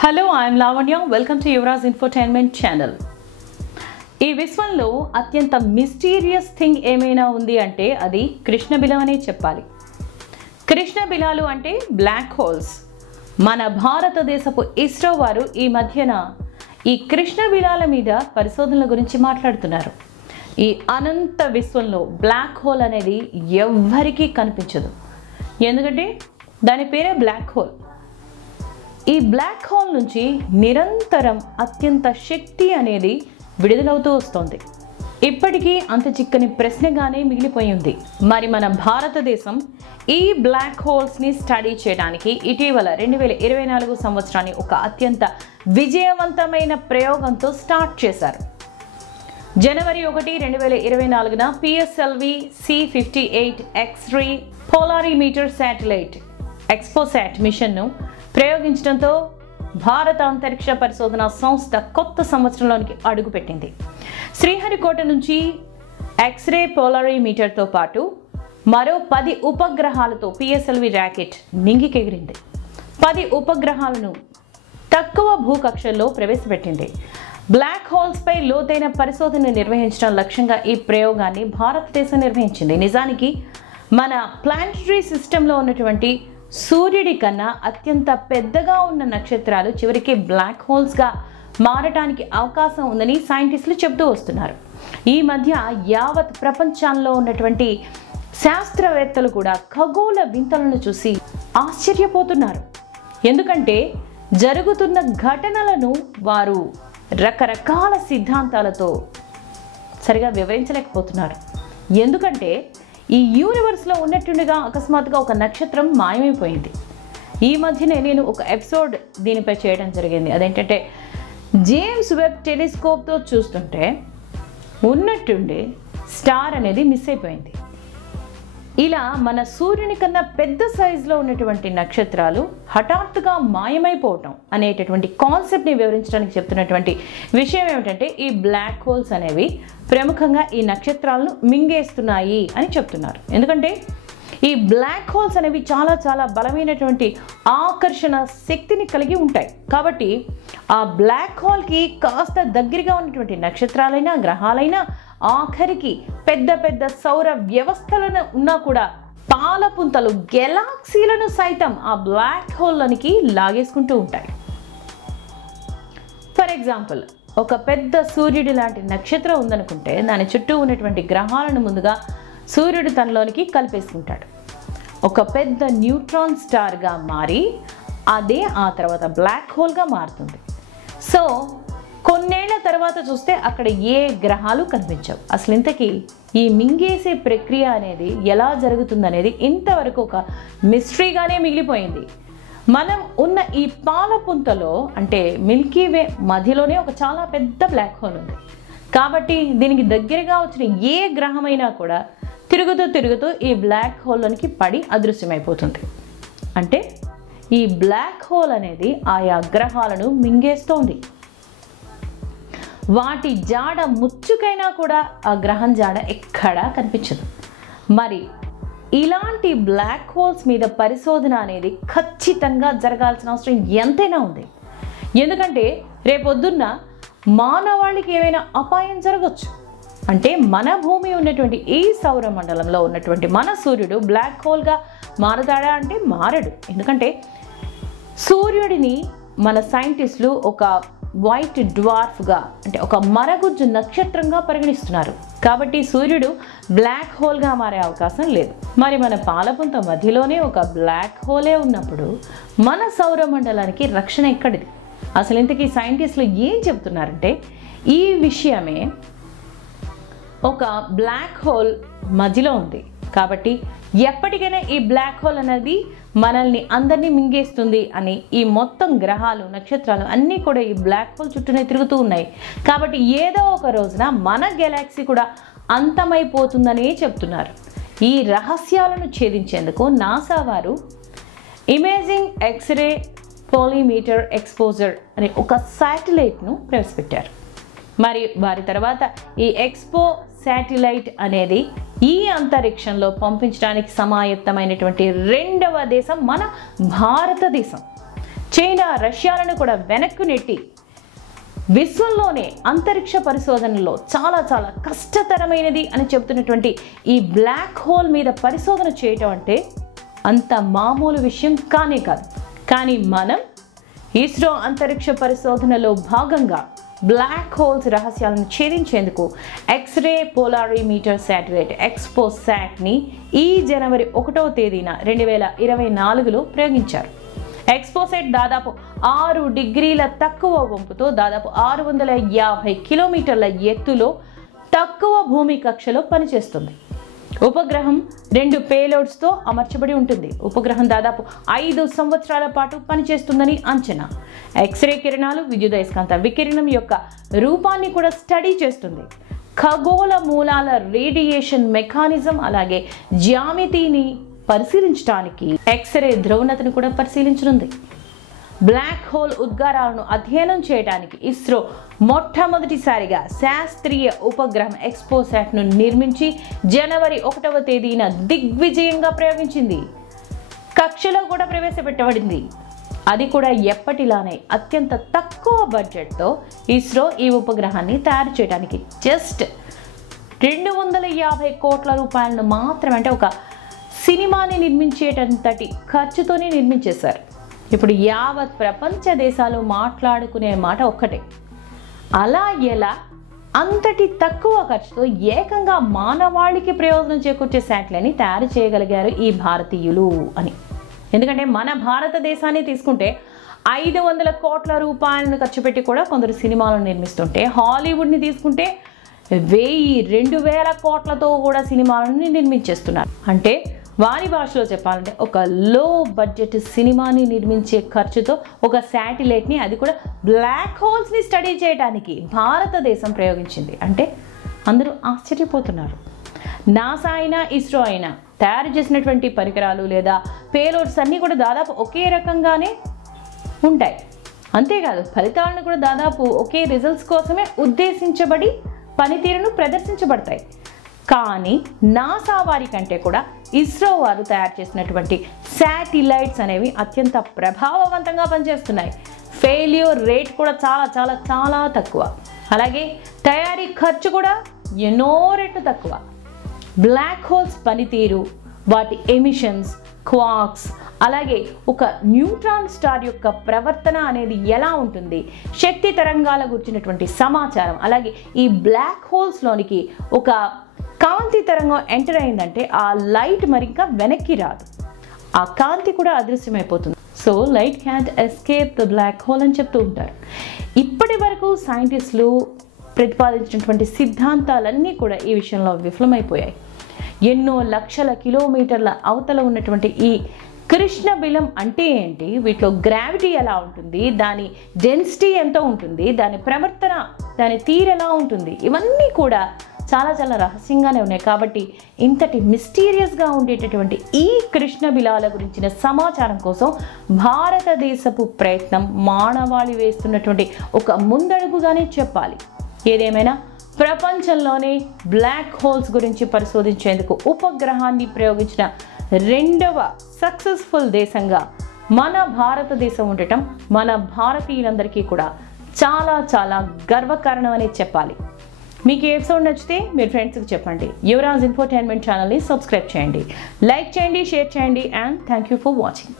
Hello, I am Lavanya. Welcome to Yuvraj Infotainment channel. ఈ విశ్వంలో అత్యంత మిస్టీరియస్ థింగ్ ఏమైనా ఉంది అంటే అది కృష్ణబిలం అనే చెప్పాలి. కృష్ణబిలాలు అంటే బ్లాక్ హోల్స్. మన భారతదేశపు ఇస్రో వారు ఈ మధ్యన ఈ కృష్ణబిలాల మీద పరిశోధనల గురించి మాట్లాడుతున్నారు. ఈ అనంత విశ్వంలో బ్లాక్ హోల్ అనేది ఎవ్వరికీ కనిపించదు. ఎందుకంటే దాని పేరే బ్లాక్ హోల్. ఈ బ్లాక్ హోల్ నుంచి నిరంతరం అత్యంత శక్తి అనేది విడుదలవుతూ వస్తోంది. ఇప్పటికీ అంత చిక్కని ప్రశ్నగానే మిగిలిపోయింది. మరి మన భారతదేశం ఈ బ్లాక్ హోల్స్ని స్టడీ చేయడానికి ఇటీవల 2024 సంవత్సరాన్ని ఒక అత్యంత విజయవంతమైన ప్రయోగంతో స్టార్ట్ చేశారు. జనవరి 1, 2024న PSLV C58 X-ray polarimeter satellite XPoSat మిషన్ను ప్రయోగించడంతో భారత అంతరిక్ష పరిశోధన సంస్థ కొత్త సంవత్సరంలోనికి అడుగుపెట్టింది. శ్రీహరికోట నుంచి ఎక్స్రే పోలారిమీటర్తో పాటు మరో 10 ఉపగ్రహాలతో PSLV రాకెట్ నింగికెగిరింది. 10 ఉపగ్రహాలను తక్కువ భూకక్షల్లో ప్రవేశపెట్టింది. బ్లాక్ హోల్స్పై లోతైన పరిశోధన నిర్వహించడం లక్ష్యంగా ఈ ప్రయోగాన్ని భారతదేశం నిర్వహించింది. నిజానికి మన ప్లానటరీ సిస్టంలో ఉన్నటువంటి సూర్యుడి కన్నా అత్యంత పెద్దగా ఉన్న నక్షత్రాలు చివరికి బ్లాక్ హోల్స్గా మారటానికి అవకాశం ఉందని సైంటిస్టులు చెబుతూ వస్తున్నారు. ఈ మధ్య యావత్ ప్రపంచంలో ఉన్నటువంటి శాస్త్రవేత్తలు కూడా ఖగోళ వింతలను చూసి ఆశ్చర్యపోతున్నారు. ఎందుకంటే జరుగుతున్న ఘటనలను వారు రకరకాల సిద్ధాంతాలతో సరిగా వివరించలేకపోతున్నారు. ఎందుకంటే ఈ యూనివర్స్లో ఉన్నట్టుండగా అకస్మాత్తుగా ఒక నక్షత్రం మాయమైపోయింది. ఈ మధ్యనే నేను ఒక ఎపిసోడ్ దీనిపై చేయడం జరిగింది. అదేంటంటే జేమ్స్ వెబ్ టెలిస్కోప్తో చూస్తుంటే ఉన్నట్టుండి స్టార్ అనేది మిస్ అయిపోయింది. ఇలా మన సూర్యుని కన్నా పెద్ద సైజులో ఉన్నటువంటి నక్షత్రాలు హఠాత్తుగా మాయమైపోవటం అనేటటువంటి కాన్సెప్ట్ని వివరించడానికి చెప్తున్నటువంటి విషయం ఏమిటంటే ఈ బ్లాక్ హోల్స్ అనేవి ప్రముఖంగా ఈ నక్షత్రాలను మింగేస్తున్నాయి అని చెప్తున్నారు. ఎందుకంటే ఈ బ్లాక్ హోల్స్ అనేవి చాలా చాలా బలమైనటువంటి ఆకర్షణ శక్తిని కలిగి ఉంటాయి. కాబట్టి ఆ బ్లాక్ హోల్కి కాస్త దగ్గరగా ఉన్నటువంటి నక్షత్రాలైనా గ్రహాలైనా ఆఖరికి పెద్ద పెద్ద సౌర వ్యవస్థలను ఉన్నా కూడా పాలపుంతలు గెలాక్సీలను సైతం ఆ బ్లాక్ హోల్లోనికి లాగేసుకుంటూ ఉంటాయి. ఫర్ ఎగ్జాంపుల్, ఒక పెద్ద సూర్యుడి లాంటి నక్షత్రం ఉందనుకుంటే దాని చుట్టూ ఉన్నటువంటి గ్రహాలను ముందుగా సూర్యుడు తనలోనికి కలిపేసుకుంటాడు. ఒక పెద్ద న్యూట్రాన్ స్టార్గా మారి అదే ఆ తర్వాత బ్లాక్ హోల్గా మారుతుంది. సో కొన్నేళ్ల తర్వాత చూస్తే అక్కడ ఏ గ్రహాలు కనిపించవు. అసలు ఇంతకీ ఈ మింగేసే ప్రక్రియ అనేది ఎలా జరుగుతుందనేది ఇంతవరకు ఒక మిస్టరీగానే మిగిలిపోయింది. మనం ఉన్న ఈ పాలపుంతలో అంటే మిల్కీవే మధ్యలోనే ఒక చాలా పెద్ద బ్లాక్ హోల్ ఉంది. కాబట్టి దీనికి దగ్గరగా వచ్చిన ఏ గ్రహమైనా కూడా తిరుగుతూ తిరుగుతూ ఈ బ్లాక్ హోల్లోనికి పడి అదృశ్యమైపోతుంది. అంటే ఈ బ్లాక్ హోల్ అనేది ఆయా గ్రహాలను మింగేస్తోంది. వాటి జాడ ముచ్చుకైనా కూడా ఆ గ్రహం జాడ ఎక్కడా కనిపించదు. మరి ఇలాంటి బ్లాక్ హోల్స్ మీద పరిశోధన అనేది ఖచ్చితంగా జరగాల్సిన అవసరం ఎంతైనా ఉంది. ఎందుకంటే రేపొద్దున్న మానవాళికి ఏమైనా అపాయం జరగచ్చు. అంటే మన భూమి ఉన్నటువంటి ఈ సౌర మండలంలో ఉన్నటువంటి మన సూర్యుడు బ్లాక్ హోల్గా మారతాడా అంటే మారడు. ఎందుకంటే సూర్యుడిని మన సైంటిస్టులు ఒక వైట్ డ్వార్ఫ్గా అంటే ఒక మరగుజ్జు నక్షత్రంగా పరిగణిస్తున్నారు. కాబట్టి సూర్యుడు బ్లాక్ హోల్గా మారే అవకాశం లేదు. మరి మన పాలపుంత మధ్యలోనే ఒక బ్లాక్ హోలే ఉన్నప్పుడు మన సౌర మండలానికి రక్షణ ఎక్కడిది? అసలు ఇంతకీ సైంటిస్టులు ఏం చెబుతున్నారంటే ఈ విషయమే ఒక బ్లాక్ హోల్ మధ్యలో ఉంది. కాబట్టి ఎప్పటికైనా ఈ బ్లాక్ హోల్ అనేది మనల్ని అందరినీ మింగేస్తుంది అని ఈ మొత్తం గ్రహాలు నక్షత్రాలు అన్నీ కూడా ఈ బ్లాక్ హోల్ చుట్టూనే తిరుగుతూ ఉన్నాయి. కాబట్టి ఏదో ఒక రోజున మన గెలాక్సీ కూడా అంతమైపోతుందనే చెప్తున్నారు. ఈ రహస్యాలను ఛేదించేందుకు నాసా వారు ఇమేజింగ్ ఎక్స్రే పోలిమీటర్ ఎక్స్పోజర్ అనే ఒక శాటిలైట్ను ప్రవేశపెట్టారు. మరి వారి తర్వాత ఈ ఎక్స్పో శాటిలైట్ అనేది ఈ అంతరిక్షంలో పంపించడానికి సమాయత్తమైనటువంటి రెండవ దేశం మన భారతదేశం. చైనా, రష్యాలను కూడా వెనక్కు నెట్టి విశ్వంలోనే అంతరిక్ష పరిశోధనలో చాలా చాలా కష్టతరమైనది అని చెబుతున్నటువంటి ఈ బ్లాక్ హోల్ మీద పరిశోధన చేయటం అంటే అంత మామూలు విషయం కానే కాదు. కానీ మనం ఇస్రో అంతరిక్ష పరిశోధనలో భాగంగా బ్లాక్ హోల్స్ రహస్యాలను ఛేదించేందుకు ఎక్స్రే పోలారిమీటర్ శాటిలైట్ ఎక్స్పోసాట్ని ఈ జనవరి 1వ తేదీన 2024లో ప్రయోగించారు. ఎక్స్పోసాట్ దాదాపు 6 డిగ్రీల తక్కువ వంపుతో దాదాపు 650 కిలోమీటర్ల ఎత్తులో తక్కువ భూమి కక్షలో పనిచేస్తుంది. ఉపగ్రహం 2 పేలోడ్స్తో అమర్చబడి ఉంటుంది. ఉపగ్రహం దాదాపు 5 సంవత్సరాల పాటు పనిచేస్తుందని అంచనా. ఎక్స్రే కిరణాలు, విద్యుదయస్కాంత వికిరణం యొక్క రూపాన్ని కూడా స్టడీ చేస్తుంది. ఖగోళ మూలాల రేడియేషన్ మెకానిజం అలాగే జ్యామితిని పరిశీలించడానికి ఎక్స్రే ధ్రువణతను కూడా పరిశీలించనుంది. బ్లాక్ హోల్ ఉద్గారాలను అధ్యయనం చేయడానికి ఇస్రో మొట్టమొదటిసారిగా శాస్త్రీయ ఉపగ్రహం ఎక్స్పోసాట్ను నిర్మించి జనవరి 1వ తేదీన దిగ్విజయంగా ప్రయోగించింది. కక్షలో కూడా ప్రవేశపెట్టబడింది. అది కూడా ఎప్పటిలానే అత్యంత తక్కువ బడ్జెట్తో ఇస్రో ఈ ఉపగ్రహాన్ని తయారు చేయడానికి జస్ట్ 250 కోట్ల రూపాయలను మాత్రమే, అంటే ఒక సినిమాని నిర్మించేటంతటి ఖర్చుతోనే నిర్మించేశారు. ఇప్పుడు యావత్ ప్రపంచ దేశాలు మాట్లాడుకునే మాట ఒక్కటే, అలా ఎలా అంతటి తక్కువ ఖర్చుతో ఏకంగా మానవాళికి ప్రయోజనం చేకూర్చే శాటిలైట్ని తయారు చేయగలిగారు ఈ భారతీయులు అని. ఎందుకంటే మన భారతదేశాన్ని తీసుకుంటే 500 కోట్ల రూపాయలను ఖర్చు పెట్టి కూడా కొందరు సినిమాలను నిర్మిస్తుంటే, హాలీవుడ్ని తీసుకుంటే 1000-2000 కోట్లతో కూడా సినిమాలను నిర్మించేస్తున్నారు. అంటే వారి భాషలో చెప్పాలంటే ఒక లో బడ్జెట్ సినిమాని నిర్మించే ఖర్చుతో ఒక శాటిలైట్ని, అది కూడా బ్లాక్ హోల్స్ని స్టడీ చేయడానికి భారతదేశం ప్రయోగించింది. అంటే అందరూ ఆశ్చర్యపోతున్నారు. నాసా అయినా ఇస్రో అయినా తయారు చేసినటువంటి పరికరాలు లేదా పేలోడ్స్ అన్నీ కూడా దాదాపు ఒకే రకంగానే ఉంటాయి. అంతేకాదు ఫలితాలను కూడా దాదాపు ఒకే రిజల్ట్స్ కోసమే ఉద్దేశించబడి పనితీరును ప్రదర్శించబడతాయి. కానీ నాసా వారి కంటే కూడా ఇస్రో వారు తయారు చేసినటువంటి శాటిలైట్స్ అనేవి అత్యంత ప్రభావవంతంగా పనిచేస్తున్నాయి. ఫెయిల్యూర్ రేట్ కూడా చాలా చాలా చాలా తక్కువ. అలాగే తయారీ ఖర్చు కూడా ఎన్నో రెట్లు తక్కువ. బ్లాక్ హోల్స్ పనితీరు, వాటి ఎమిషన్స్, క్వార్క్స్, అలాగే ఒక న్యూట్రాన్ స్టార్ యొక్క ప్రవర్తన అనేది ఎలా ఉంటుంది, శక్తి తరంగాల గురించినటువంటి సమాచారం, అలాగే ఈ బ్లాక్ హోల్స్లోనికి ఒక కాంతి తరంగం ఎంటర్ అయిందంటే ఆ లైట్ మరి ఇంకా వెనక్కి రాదు, ఆ కాంతి కూడా అదృశ్యమైపోతుంది. So light can't escape the black hole అని చెప్తూ ఉంటారు. ఇప్పటి వరకు సైంటిస్టులు ప్రతిపాదించినటువంటి సిద్ధాంతాలన్నీ కూడా ఈ విషయంలో విఫలమైపోయాయి. ఎన్నో లక్షల కిలోమీటర్ల అవతల ఉన్నటువంటి ఈ కృష్ణబిలం అంటే ఏంటి, వీటిలో గ్రావిటీ ఎలా ఉంటుంది, దాని డెన్సిటీ ఎంత ఉంటుంది, దాని ప్రవర్తన, దాని తీరు ఎలా ఉంటుంది, ఇవన్నీ కూడా చాలా చాలా రహస్యంగానే ఉన్నాయి. కాబట్టి ఇంతటి మిస్టీరియస్గా ఉండేటటువంటి ఈ కృష్ణబిలాల గురించిన సమాచారం కోసం భారతదేశపు ప్రయత్నం మానవాళి వేస్తున్నటువంటి ఒక ముందడుగుగానే చెప్పాలి. ఏదేమైనా ప్రపంచంలోనే బ్లాక్ హోల్స్ గురించి పరిశోధించేందుకు ఉపగ్రహాన్ని ప్రయోగించిన 2వ సక్సెస్ఫుల్ దేశంగా మన భారతదేశం ఉండటం మన భారతీయులందరికీ కూడా చాలా చాలా గర్వకారణం అని చెప్పాలి. మీకు ఈ ఎపిసోడ్ నచ్చితే మీరు ఫ్రెండ్స్కి చెప్పండి. యువరాజ్ ఇన్ఫోటైన్మెంట్ ఛానల్ని సబ్స్క్రైబ్ చేయండి, లైక్ చేయండి, షేర్ చేయండి. And thank you for watching.